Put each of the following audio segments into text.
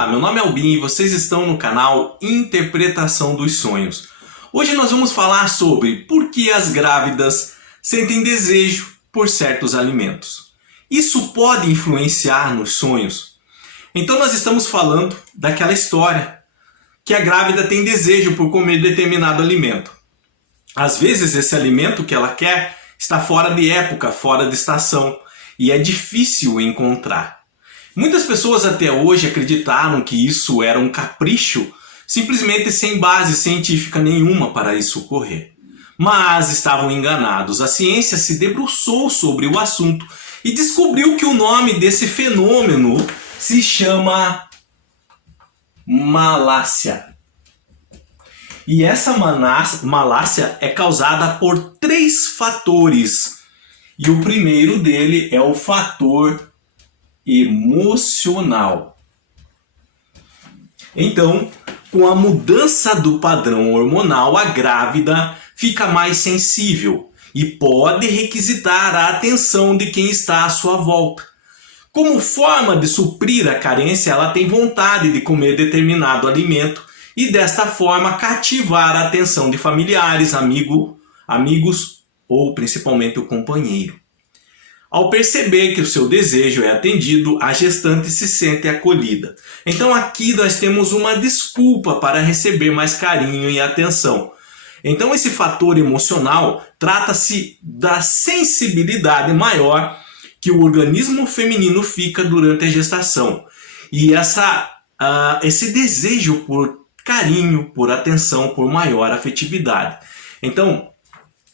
Olá, meu nome é Albin e vocês estão no canal Interpretação dos Sonhos. Hoje nós vamos falar sobre por que as grávidas sentem desejo por certos alimentos. Isso pode influenciar nos sonhos? Então nós estamos falando daquela história que a grávida tem desejo por comer determinado alimento. Às vezes esse alimento que ela quer está fora de época, fora de estação e é difícil encontrar. Muitas pessoas até hoje acreditaram que isso era um capricho, simplesmente sem base científica nenhuma para isso ocorrer. Mas estavam enganados. A ciência se debruçou sobre o assunto e descobriu que o nome desse fenômeno se chama malácia. E essa malácia é causada por 3 fatores. E o primeiro dele é o fator emocional. Então, com a mudança do padrão hormonal, a grávida fica mais sensível e pode requisitar a atenção de quem está à sua volta. Como forma de suprir a carência, ela tem vontade de comer determinado alimento e desta forma cativar a atenção de familiares, amigos ou principalmente o companheiro. Ao perceber que o seu desejo é atendido, a gestante se sente acolhida. Então aqui nós temos uma desculpa para receber mais carinho e atenção. Então esse fator emocional trata-se da sensibilidade maior que o organismo feminino fica durante a gestação. E esse desejo por carinho, por atenção, por maior afetividade. Então,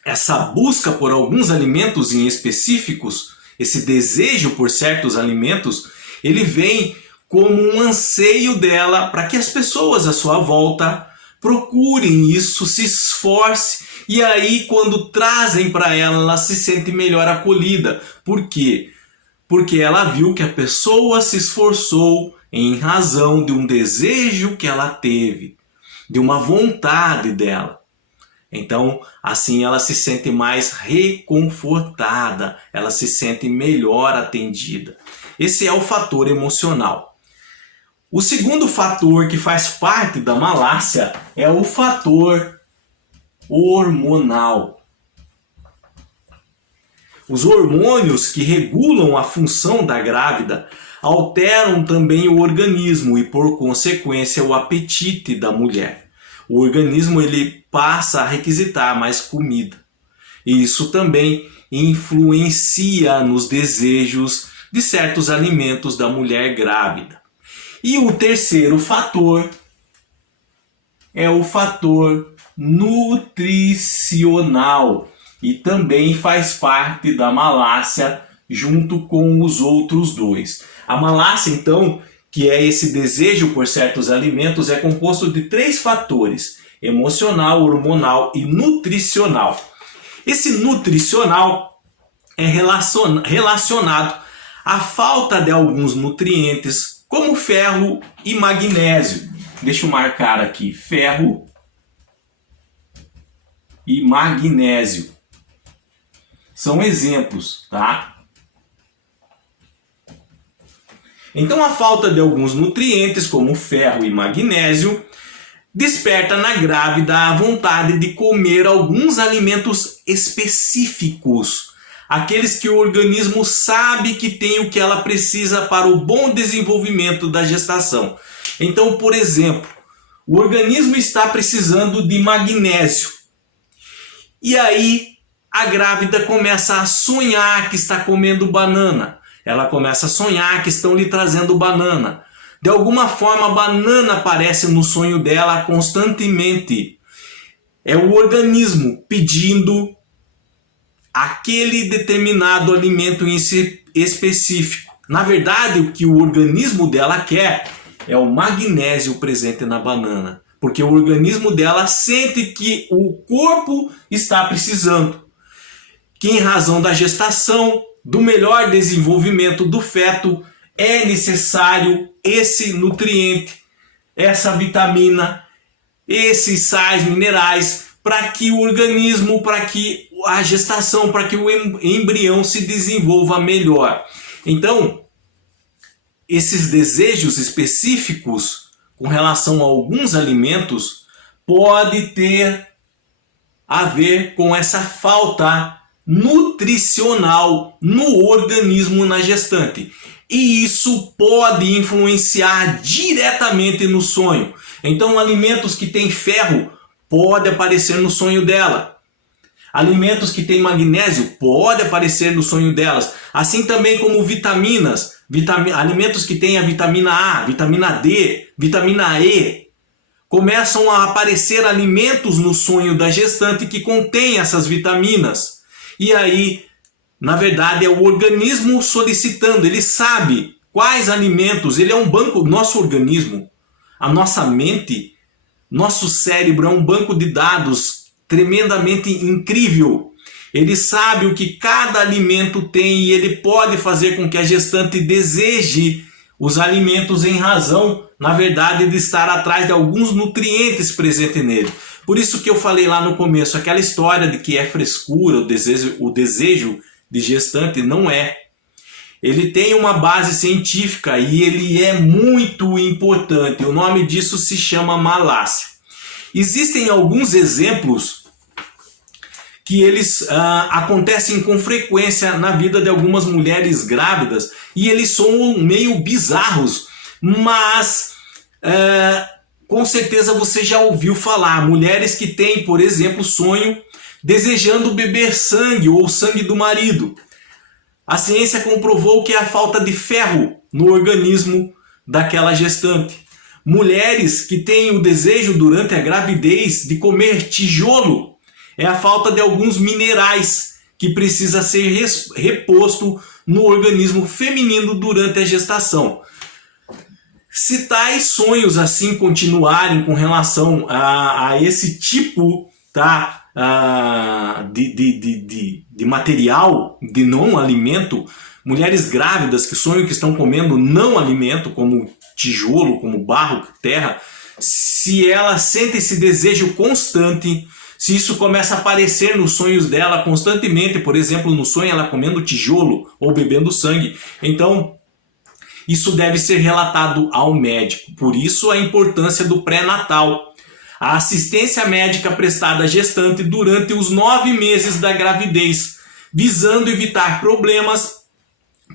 essa busca por alguns alimentos em específicos, esse desejo por certos alimentos, ele vem como um anseio dela para que as pessoas à sua volta procurem isso, se esforcem e aí quando trazem para ela se sente melhor acolhida. Por quê? Porque ela viu que a pessoa se esforçou em razão de um desejo que ela teve, de uma vontade dela. Então, assim ela se sente mais reconfortada, ela se sente melhor atendida. Esse é o fator emocional. O segundo fator que faz parte da malácia é o fator hormonal. Os hormônios que regulam a função da grávida alteram também o organismo e, por consequência, o apetite da mulher. O organismo ele passa a requisitar mais comida. E isso também influencia nos desejos de certos alimentos da mulher grávida. E o terceiro fator é o fator nutricional. E também faz parte da malácia junto com os outros dois. A malácia, então, que é esse desejo por certos alimentos, é composto de 3 fatores: emocional, hormonal e nutricional. Esse nutricional é relacionado à falta de alguns nutrientes, como ferro e magnésio. Deixa eu marcar aqui, ferro e magnésio. São exemplos, tá? Então a falta de alguns nutrientes, como ferro e magnésio, desperta na grávida a vontade de comer alguns alimentos específicos. Aqueles que o organismo sabe que tem o que ela precisa para o bom desenvolvimento da gestação. Então, por exemplo, o organismo está precisando de magnésio. E aí a grávida começa a sonhar que está comendo banana. Ela começa a sonhar que estão lhe trazendo banana. De alguma forma a banana aparece no sonho dela constantemente. É o organismo pedindo aquele determinado alimento em específico. Na verdade, o que o organismo dela quer é o magnésio presente na banana. Porque o organismo dela sente que o corpo está precisando. Que em razão da gestação, do melhor desenvolvimento do feto, é necessário esse nutriente, essa vitamina, esses sais minerais, para que o organismo, para que a gestação, para que o embrião se desenvolva melhor. Então, esses desejos específicos com relação a alguns alimentos pode ter a ver com essa falta nutricional no organismo na gestante. E isso pode influenciar diretamente no sonho. Então, alimentos que têm ferro pode aparecer no sonho dela. Alimentos que têm magnésio pode aparecer no sonho delas. Assim também como vitaminas, alimentos que têm a vitamina A, vitamina D, vitamina E. Começam a aparecer alimentos no sonho da gestante que contêm essas vitaminas. E aí, na verdade, é o organismo solicitando. Ele sabe quais alimentos. Ele é um banco. Nosso organismo, a nossa mente, nosso cérebro é um banco de dados tremendamente incrível. Ele sabe o que cada alimento tem e ele pode fazer com que a gestante deseje os alimentos em razão, na verdade, de estar atrás de alguns nutrientes presentes nele. Por isso que eu falei lá no começo, aquela história de que é frescura, o desejo de gestante, não é. Ele tem uma base científica e ele é muito importante. O nome disso se chama malácia. Existem alguns exemplos que eles acontecem com frequência na vida de algumas mulheres grávidas e eles são meio bizarros, mas com certeza você já ouviu falar. Mulheres que têm, por exemplo, sonho desejando beber sangue ou sangue do marido. A ciência comprovou que é a falta de ferro no organismo daquela gestante. Mulheres que têm o desejo durante a gravidez de comer tijolo. É a falta de alguns minerais que precisa ser reposto no organismo feminino durante a gestação. Se tais sonhos assim continuarem com relação a esse tipo, tá, de material, de não alimento, mulheres grávidas que sonham que estão comendo não alimento, como tijolo, como barro, terra, se ela sente esse desejo constante, se isso começa a aparecer nos sonhos dela constantemente, por exemplo, no sonho ela comendo tijolo ou bebendo sangue, então isso deve ser relatado ao médico. Por isso a importância do pré-natal. A assistência médica prestada à gestante durante os 9 meses da gravidez, visando evitar problemas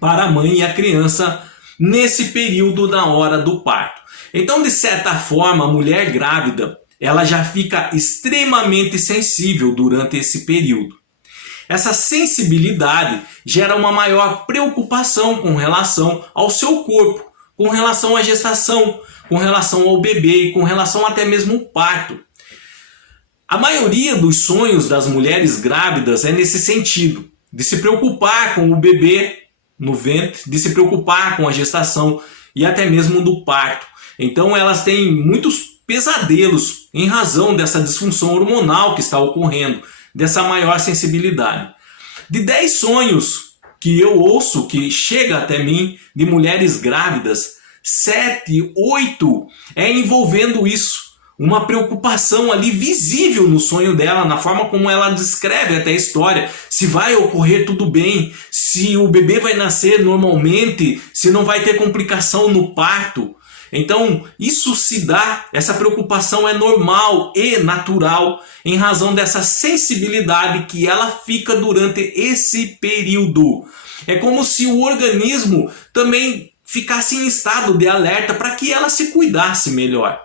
para a mãe e a criança nesse período na hora do parto. Então, de certa forma, a mulher grávida ela já fica extremamente sensível durante esse período. Essa sensibilidade gera uma maior preocupação com relação ao seu corpo, com relação à gestação, com relação ao bebê e com relação até mesmo ao parto. A maioria dos sonhos das mulheres grávidas é nesse sentido, de se preocupar com o bebê no ventre, de se preocupar com a gestação e até mesmo do parto. Então elas têm muitos pesadelos em razão dessa disfunção hormonal que está ocorrendo, dessa maior sensibilidade. De 10 sonhos que eu ouço, que chega até mim, de mulheres grávidas, 7, 8 é envolvendo isso. Uma preocupação ali visível no sonho dela, na forma como ela descreve até a história. Se vai ocorrer tudo bem, se o bebê vai nascer normalmente, se não vai ter complicação no parto. Então isso se dá, essa preocupação é normal e natural em razão dessa sensibilidade que ela fica durante esse período. É como se o organismo também ficasse em estado de alerta para que ela se cuidasse melhor.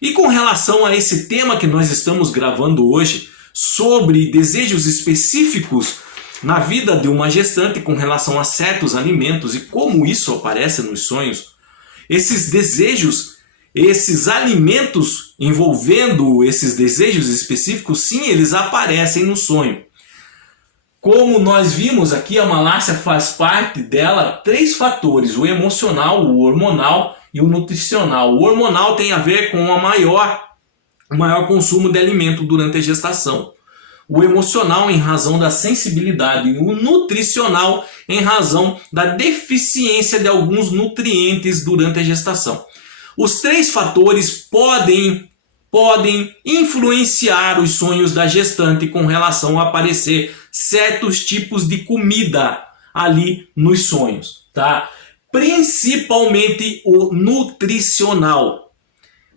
E com relação a esse tema que nós estamos gravando hoje, sobre desejos específicos na vida de uma gestante com relação a certos alimentos e como isso aparece nos sonhos, esses desejos, esses alimentos envolvendo esses desejos específicos, sim, eles aparecem no sonho. Como nós vimos aqui, a malácia faz parte dela 3 fatores: o emocional, o hormonal e o nutricional. O hormonal tem a ver com o maior consumo de alimento durante a gestação. O emocional em razão da sensibilidade e o nutricional em razão da deficiência de alguns nutrientes durante a gestação. Os 3 fatores podem influenciar os sonhos da gestante com relação a aparecer certos tipos de comida ali nos sonhos, tá? principalmente o nutricional,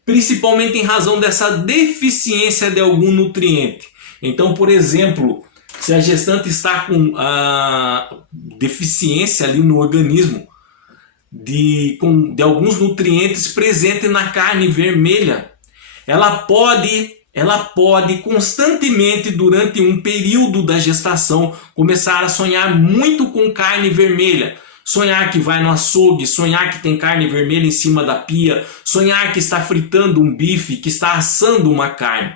principalmente em razão dessa deficiência de algum nutriente. Então, por exemplo, se a gestante está com deficiência ali no organismo de alguns nutrientes presentes na carne vermelha, ela pode constantemente, durante um período da gestação, começar a sonhar muito com carne vermelha. Sonhar que vai no açougue, sonhar que tem carne vermelha em cima da pia, sonhar que está fritando um bife, que está assando uma carne.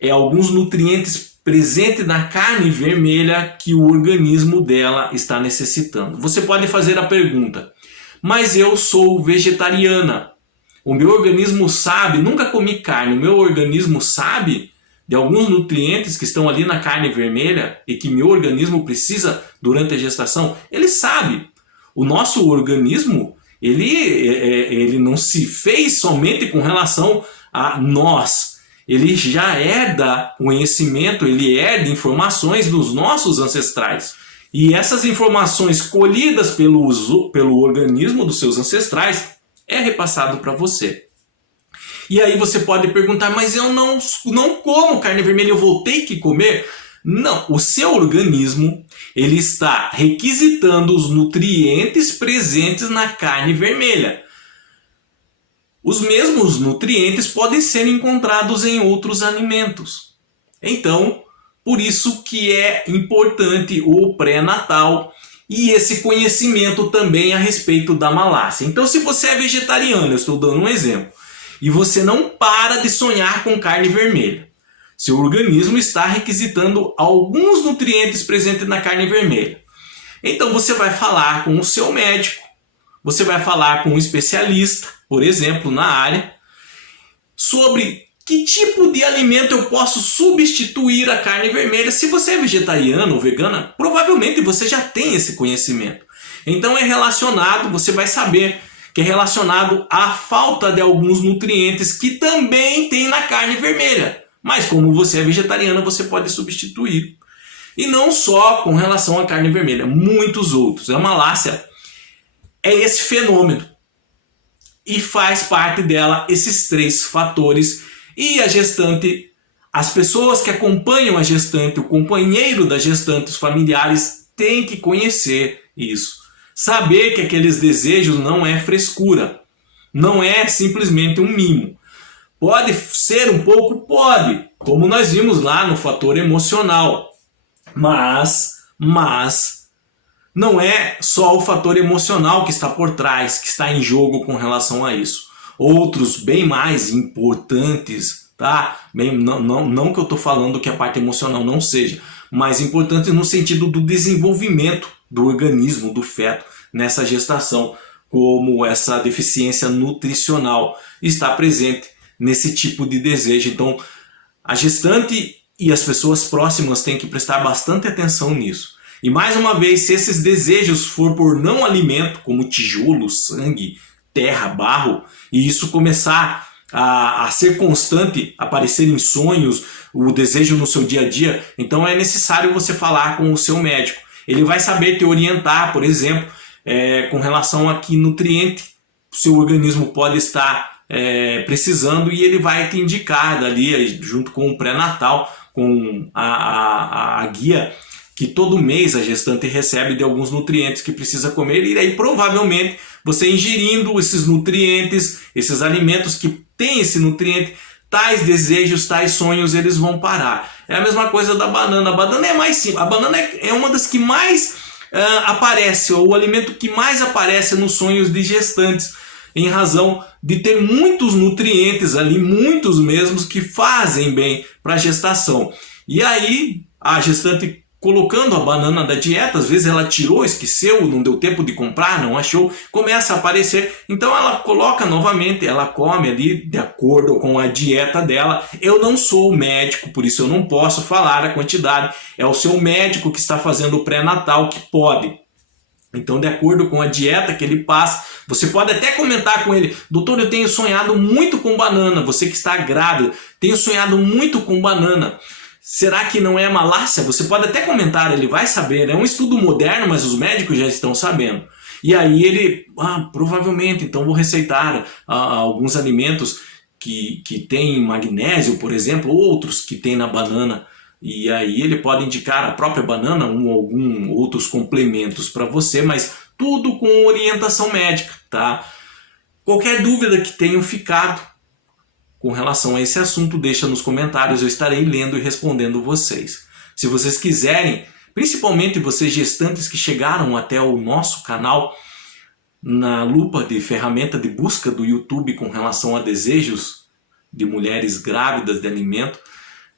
É alguns nutrientes presentes na carne vermelha que o organismo dela está necessitando. Você pode fazer a pergunta: mas eu sou vegetariana, o meu organismo sabe, nunca comi carne, o meu organismo sabe de alguns nutrientes que estão ali na carne vermelha e que meu organismo precisa durante a gestação? Ele sabe. O nosso organismo, ele não se fez somente com relação a nós. Ele já herda conhecimento, ele herda informações dos nossos ancestrais. E essas informações colhidas pelo organismo dos seus ancestrais é repassado para você. E aí você pode perguntar: mas eu não como carne vermelha, eu vou ter que comer? Não, o seu organismo ele está requisitando os nutrientes presentes na carne vermelha. Os mesmos nutrientes podem ser encontrados em outros alimentos. Então, por isso que é importante o pré-natal e esse conhecimento também a respeito da malácia. Então, se você é vegetariano, eu estou dando um exemplo, e você não para de sonhar com carne vermelha, seu organismo está requisitando alguns nutrientes presentes na carne vermelha. Então você vai falar com o seu médico, você vai falar com um especialista, por exemplo, na área, sobre que tipo de alimento eu posso substituir a carne vermelha. Se você é vegetariano ou vegana, provavelmente você já tem esse conhecimento. Então é relacionado, você vai saber que é relacionado à falta de alguns nutrientes que também tem na carne vermelha. Mas como você é vegetariano, você pode substituir. E não só com relação à carne vermelha, muitos outros. A malácia é esse fenômeno. E faz parte dela esses 3 fatores. E a gestante, as pessoas que acompanham a gestante, o companheiro da gestante, os familiares, têm que conhecer isso. Saber que aqueles desejos não é frescura, não é simplesmente um mimo. Pode ser um pouco? Pode, como nós vimos lá no fator emocional. Mas não é só o fator emocional que está por trás, que está em jogo com relação a isso. Outros bem mais importantes, tá? Não que eu estou falando que a parte emocional não seja, mas importante no sentido do desenvolvimento do organismo, do feto, nessa gestação, como essa deficiência nutricional está presente nesse tipo de desejo. Então, a gestante e as pessoas próximas têm que prestar bastante atenção nisso. E mais uma vez, se esses desejos for por não alimento, como tijolo, sangue, terra, barro, e isso começar a ser constante, aparecer em sonhos, o desejo no seu dia a dia, então é necessário você falar com o seu médico. Ele vai saber te orientar, por exemplo, com relação a que nutriente o seu organismo pode estar precisando, e ele vai te indicar dali, junto com o pré-natal, com a guia que todo mês a gestante recebe de alguns nutrientes que precisa comer, e aí provavelmente você ingerindo esses nutrientes, esses alimentos que têm esse nutriente, tais desejos, tais sonhos, eles vão parar. É a mesma coisa da banana. A banana é mais simples. A banana é uma das que mais aparece, ou o alimento que mais aparece nos sonhos de gestantes, em razão de ter muitos nutrientes ali, muitos mesmos, que fazem bem para a gestação. E aí a gestante, colocando a banana da dieta, às vezes ela tirou, esqueceu, não deu tempo de comprar, não achou, começa a aparecer, então ela coloca novamente, ela come ali de acordo com a dieta dela. Eu não sou médico, por isso eu não posso falar a quantidade, é o seu médico que está fazendo o pré-natal que pode. Então, de acordo com a dieta que ele passa, você pode até comentar com ele: doutor, eu tenho sonhado muito com banana. Você que está grávida, tenho sonhado muito com banana. Será que não é malácia? Você pode até comentar, ele vai saber. É um estudo moderno, mas os médicos já estão sabendo. E aí ele, provavelmente, então vou receitar alguns alimentos que tem magnésio, por exemplo, outros que tem na banana. E aí ele pode indicar a própria banana ou algum outros complementos para você, mas tudo com orientação médica, tá? Qualquer dúvida que tenham ficado com relação a esse assunto, deixa nos comentários, eu estarei lendo e respondendo vocês. Se vocês quiserem, principalmente vocês gestantes que chegaram até o nosso canal, na lupa de ferramenta de busca do YouTube com relação a desejos de mulheres grávidas de alimento,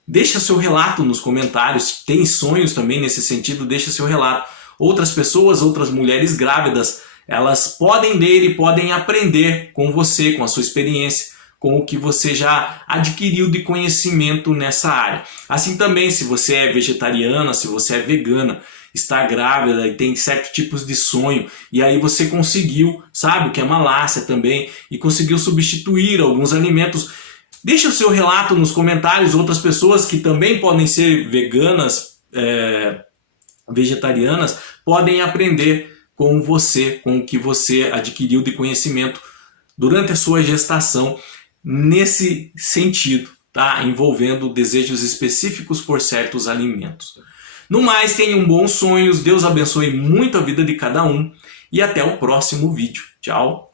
deixa seu relato nos comentários. Tem sonhos também nesse sentido, deixa seu relato. Outras pessoas, outras mulheres grávidas, elas podem ler e podem aprender com você, com a sua experiência, com o que você já adquiriu de conhecimento nessa área. Assim também, se você é vegetariana, se você é vegana, está grávida e tem certos tipos de sonho, e aí você conseguiu, sabe o que é malácia também, e conseguiu substituir alguns alimentos, deixa o seu relato nos comentários. Outras pessoas que também podem ser veganas, vegetarianas, podem aprender com você, com o que você adquiriu de conhecimento durante a sua gestação, nesse sentido, tá? Envolvendo desejos específicos por certos alimentos. No mais, tenham bons sonhos, Deus abençoe muito a vida de cada um e até o próximo vídeo. Tchau!